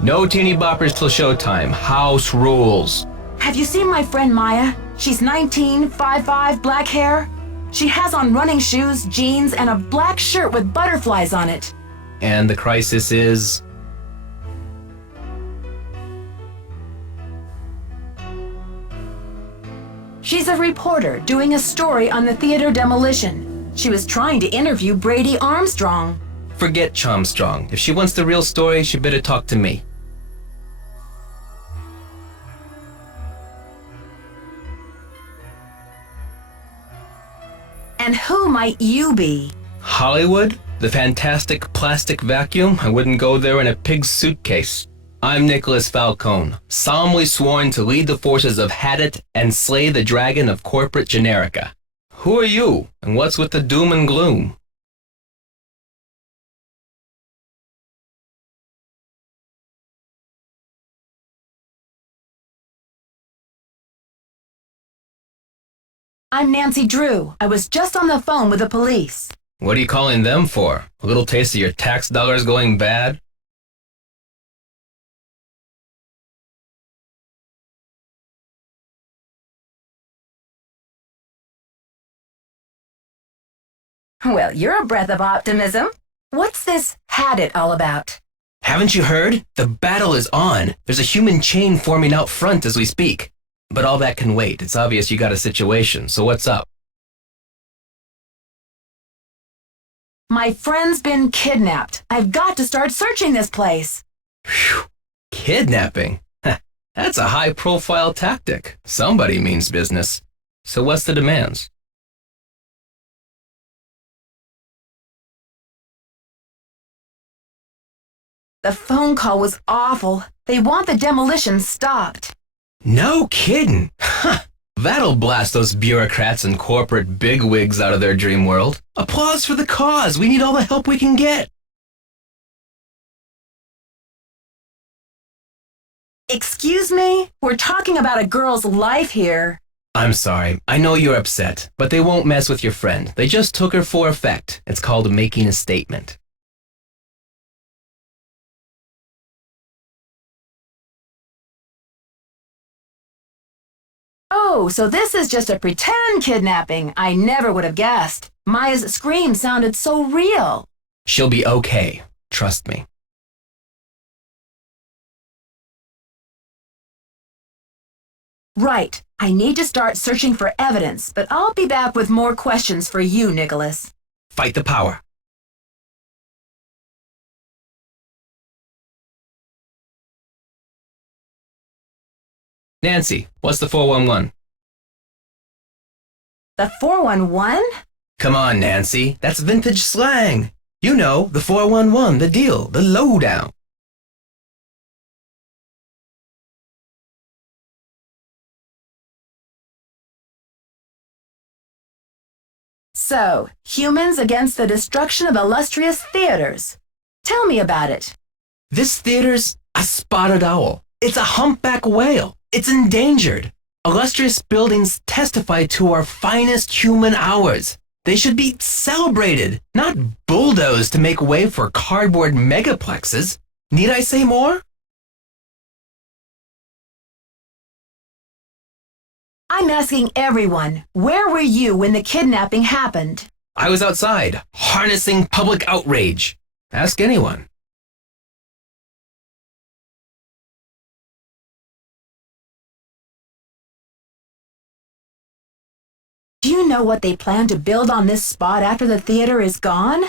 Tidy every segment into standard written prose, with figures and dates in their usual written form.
No teeny boppers till showtime. House rules. Have you seen my friend Maya? She's 19, 5'5", black hair. She has on running shoes, jeans, and a black shirt with butterflies on it. And the crisis is... She's a reporter doing a story on the theater demolition. She was trying to interview Brady Armstrong. Forget Chomstrong. If she wants the real story, she better talk to me. And who might you be? Hollywood? The fantastic plastic vacuum? I wouldn't go there in a pig's suitcase. I'm Nicholas Falcone, solemnly sworn to lead the forces of Hadit and slay the dragon of corporate generica. Who are you, and what's with the doom and gloom? I'm Nancy Drew. I was just on the phone with the police. What are you calling them for? A little taste of your tax dollars going bad? Well, you're a breath of optimism. What's this had it all about? Haven't you heard? The battle is on. There's a human chain forming out front as we speak. But all that can wait. It's obvious you got a situation, so what's up? My friend's been kidnapped. I've got to start searching this place. Phew. Kidnapping? That's a high-profile tactic. Somebody means business. So what's the demands? The phone call was awful. They want the demolition stopped. No kidding. That'll blast those bureaucrats and corporate bigwigs out of their dream world. Applause for the cause. We need all the help we can get. Excuse me? We're talking about a girl's life here. I'm sorry. I know you're upset, but they won't mess with your friend. They just took her for effect. It's called making a statement. Oh, so this is just a pretend kidnapping. I never would have guessed. Maya's scream sounded so real. She'll be okay. Trust me. Right. I need to start searching for evidence, but I'll be back with more questions for you, Nicholas. Fight the power. Nancy, what's the 411? The 411? Come on, Nancy. That's vintage slang. You know, the 411, the deal, the lowdown. So, humans against the destruction of illustrious theaters. Tell me about it. This theater's a spotted owl. It's a humpback whale. It's endangered. Illustrious buildings testify to our finest human hours. They should be celebrated, not bulldozed to make way for cardboard megaplexes. Need I say more? I'm asking everyone, where were you when the kidnapping happened? I was outside, harnessing public outrage. Ask anyone. Do you know what they plan to build on this spot after the theater is gone?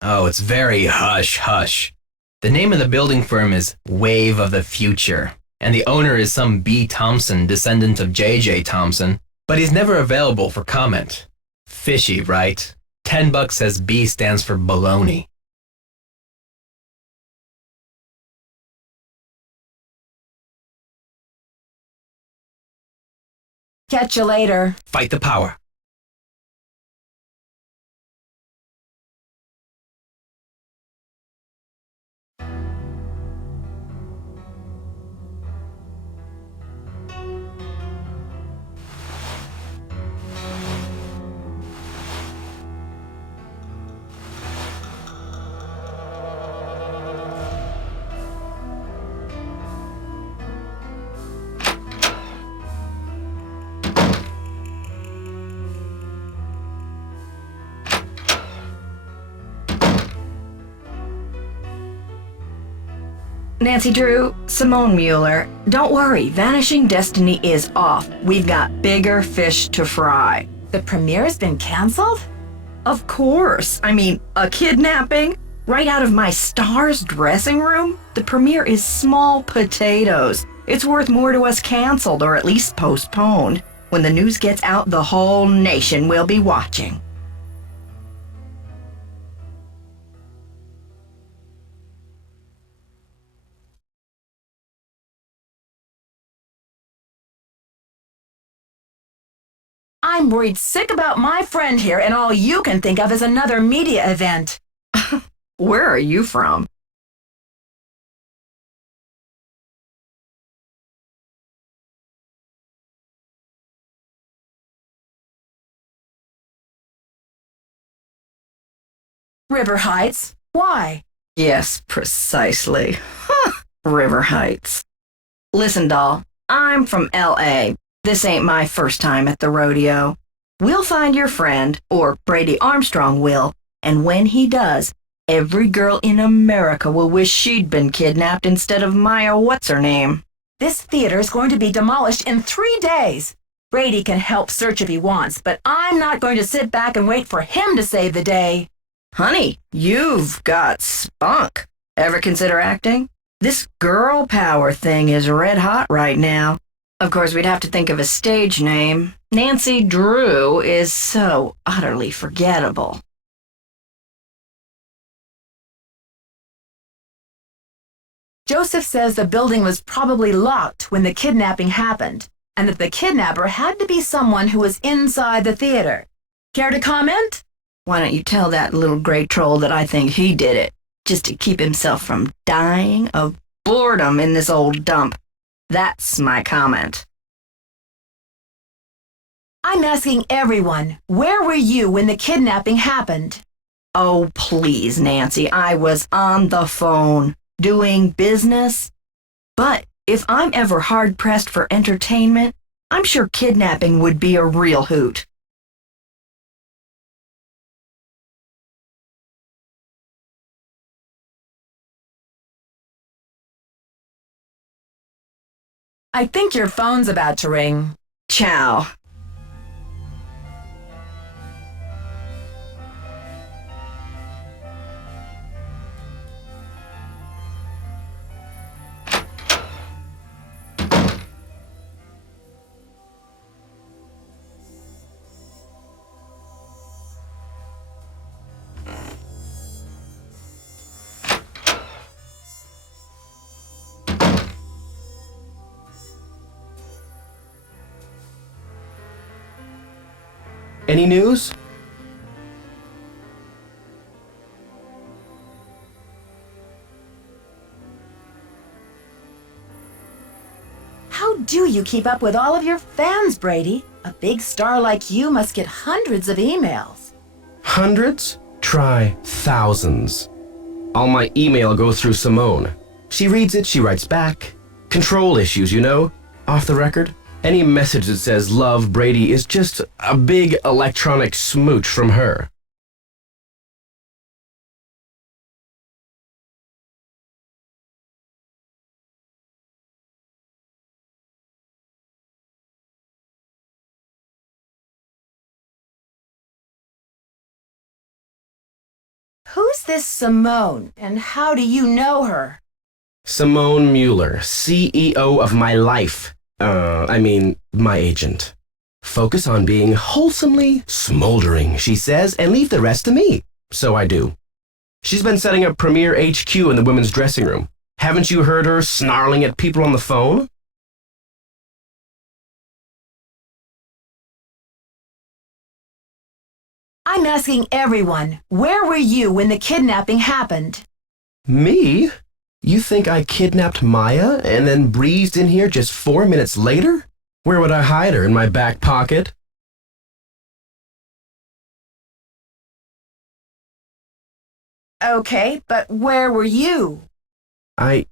Oh, it's very hush-hush. The name of the building firm is Wave of the Future, and the owner is some B. Thompson, descendant of J.J. Thompson, but he's never available for comment. Fishy, right? $10 says B stands for baloney. Catch you later. Fight the power. Nancy Drew, Simone Mueller, don't worry, Vanishing Destiny is off. We've got bigger fish to fry. The premiere's been canceled? Of course. I mean, a kidnapping? Right out of my star's dressing room? The premiere is small potatoes. It's worth more to us canceled or at least postponed. When the news gets out, the whole nation will be watching. I'm worried sick about my friend here, and all you can think of is another media event. Where are you from? River Heights. Why? Yes, precisely. River Heights. Listen, doll, I'm from L.A. This ain't my first time at the rodeo. We'll find your friend, or Brady Armstrong will, and when he does, every girl in America will wish she'd been kidnapped instead of Maya what's-her-name. This theater's going to be demolished in 3 days. Brady can help search if he wants, but I'm not going to sit back and wait for him to save the day. Honey, you've got spunk. Ever consider acting? This girl power thing is red hot right now. Of course, we'd have to think of a stage name. Nancy Drew is so utterly forgettable. Joseph says the building was probably locked when the kidnapping happened, and that the kidnapper had to be someone who was inside the theater. Care to comment? Why don't you tell that little gray troll that I think he did it, just to keep himself from dying of boredom in this old dump. That's my comment. I'm asking everyone, where were you when the kidnapping happened? Oh, please, Nancy, I was on the phone, doing business. But if I'm ever hard-pressed for entertainment, I'm sure kidnapping would be a real hoot. I think your phone's about to ring. Ciao. Any news? How do you keep up with all of your fans, Brady? A big star like you must get hundreds of emails. Hundreds? Try thousands. All my email goes through Simone. She reads it, she writes back. Control issues, you know? Off the record. Any message that says love Brady is just a big electronic smooch from her. Who's this Simone, and how do you know her? Simone Mueller, CEO of my life. My agent. Focus on being wholesomely smoldering, she says, and leave the rest to me. So I do. She's been setting up Premier HQ in the women's dressing room. Haven't you heard her snarling at people on the phone? I'm asking everyone, where were you when the kidnapping happened? Me? You think I kidnapped Maya and then breezed in here just 4 minutes later? Where would I hide her? In my back pocket? Okay, but where were you? I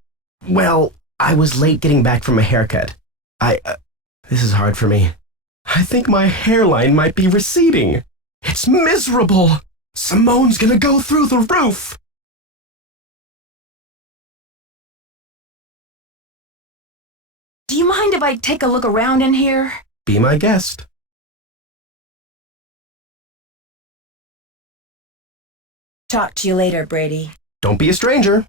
was late getting back from a haircut. This is hard for me. I think my hairline might be receding. It's miserable. Simone's gonna go through the roof. you mind if I take a look around in here? Be my guest. Talk to you later, Brady. Don't be a stranger.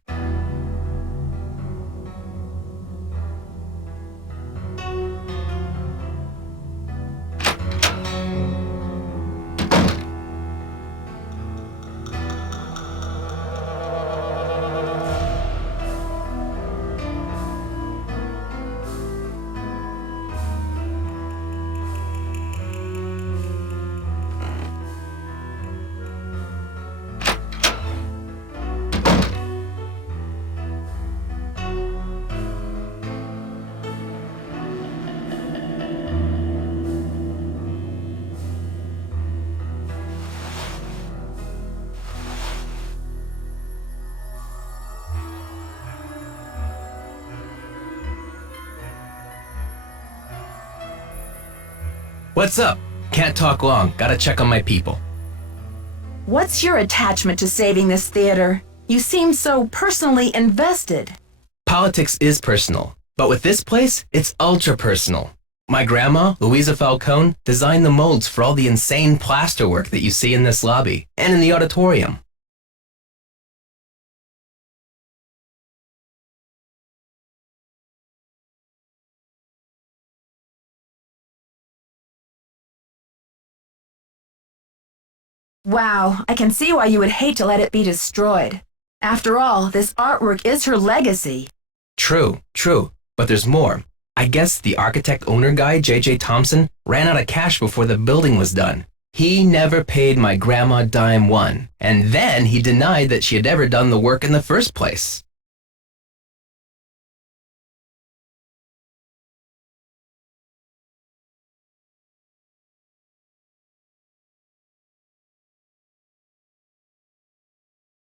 What's up? Can't talk long. Gotta check on my people. What's your attachment to saving this theater? You seem so personally invested. Politics is personal, but with this place, it's ultra personal. My grandma, Louisa Falcone, designed the molds for all the insane plasterwork that you see in this lobby and in the auditorium. Wow, I can see why you would hate to let it be destroyed. After all, this artwork is her legacy. True, but there's more. I guess the architect-owner guy, J.J. Thompson, ran out of cash before the building was done. He never paid my grandma dime one, and then he denied that she had ever done the work in the first place.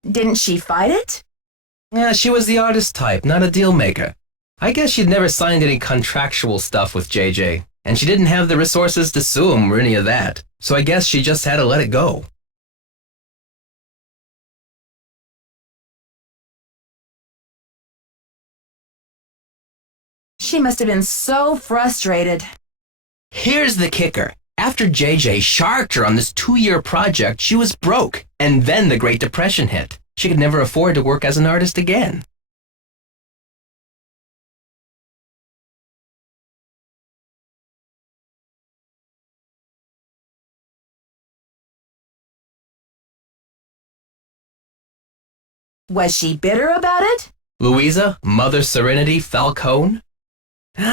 Didn't she fight it? Yeah, she was the artist type, not a deal maker. I guess she'd never signed any contractual stuff with JJ, and she didn't have the resources to sue him or any of that, so I guess she just had to let it go. She must have been so frustrated. Here's the kicker. After JJ sharked her on this 2-year project, she was broke, and then the Great Depression hit. She could never afford to work as an artist again. Was she bitter about it? Louisa, Mother Serenity Falcone?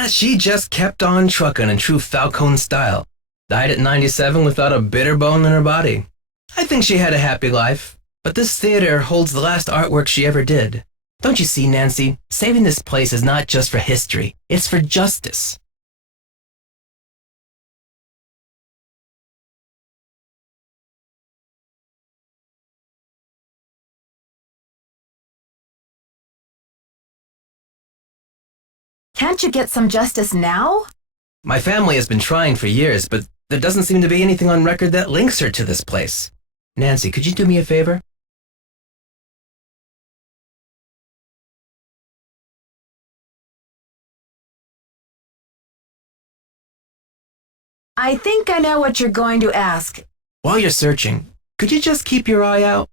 She just kept on trucking in true Falcone style. Died at 97 without a bitter bone in her body. I think she had a happy life, but this theater holds the last artwork she ever did. Don't you see, Nancy? Saving this place is not just for history, it's for justice. Can't you get some justice now? My family has been trying for years, but there doesn't seem to be anything on record that links her to this place. Nancy, could you do me a favor? I think I know what you're going to ask. While you're searching, could you just keep your eye out?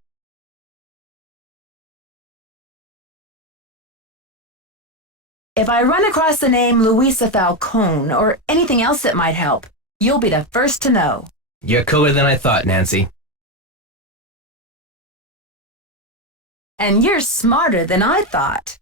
If I run across the name Louisa Falcone or anything else that might help, you'll be the first to know. You're cooler than I thought, Nancy. And you're smarter than I thought.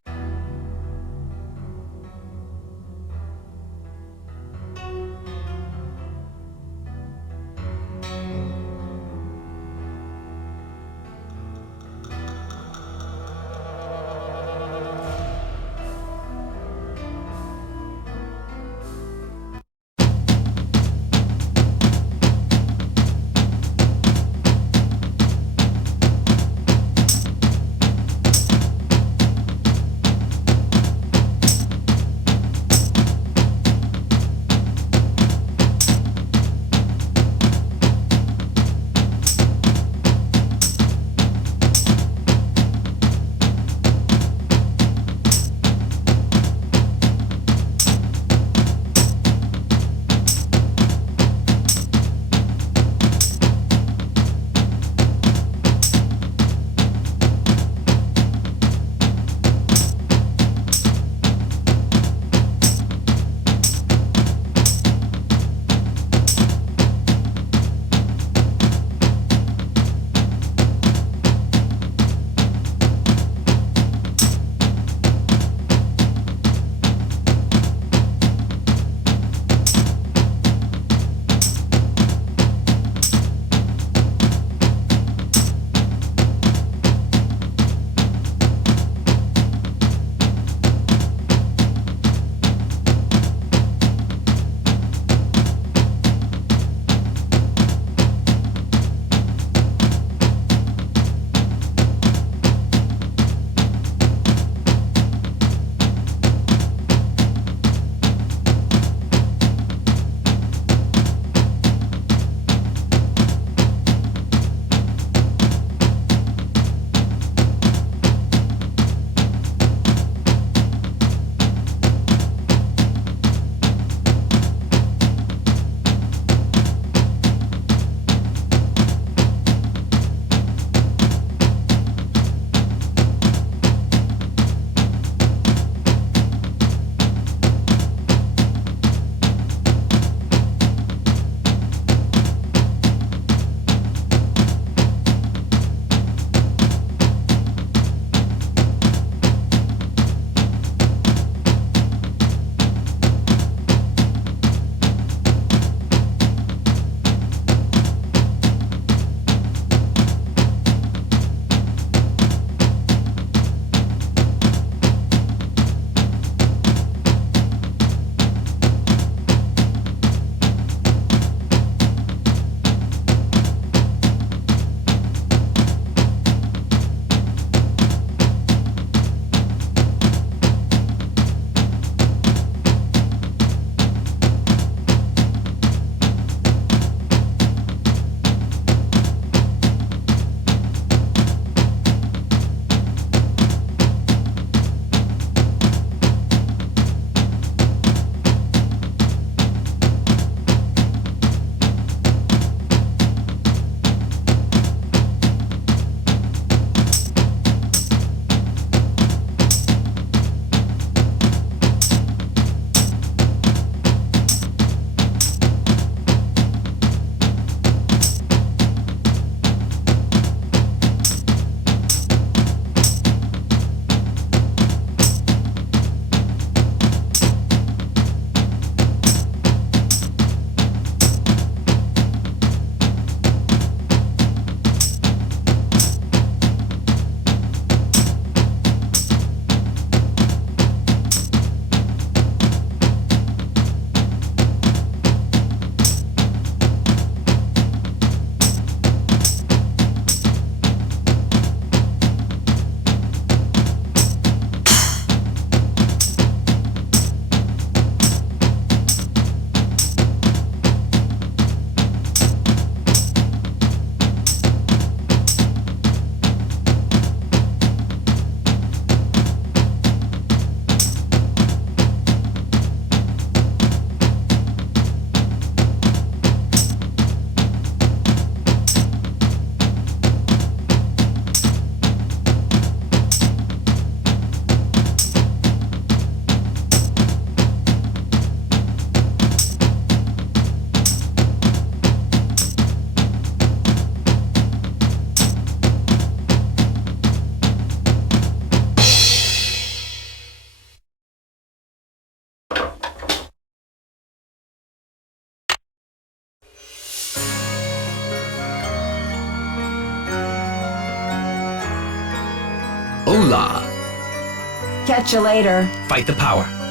Catch you later. Fight the power.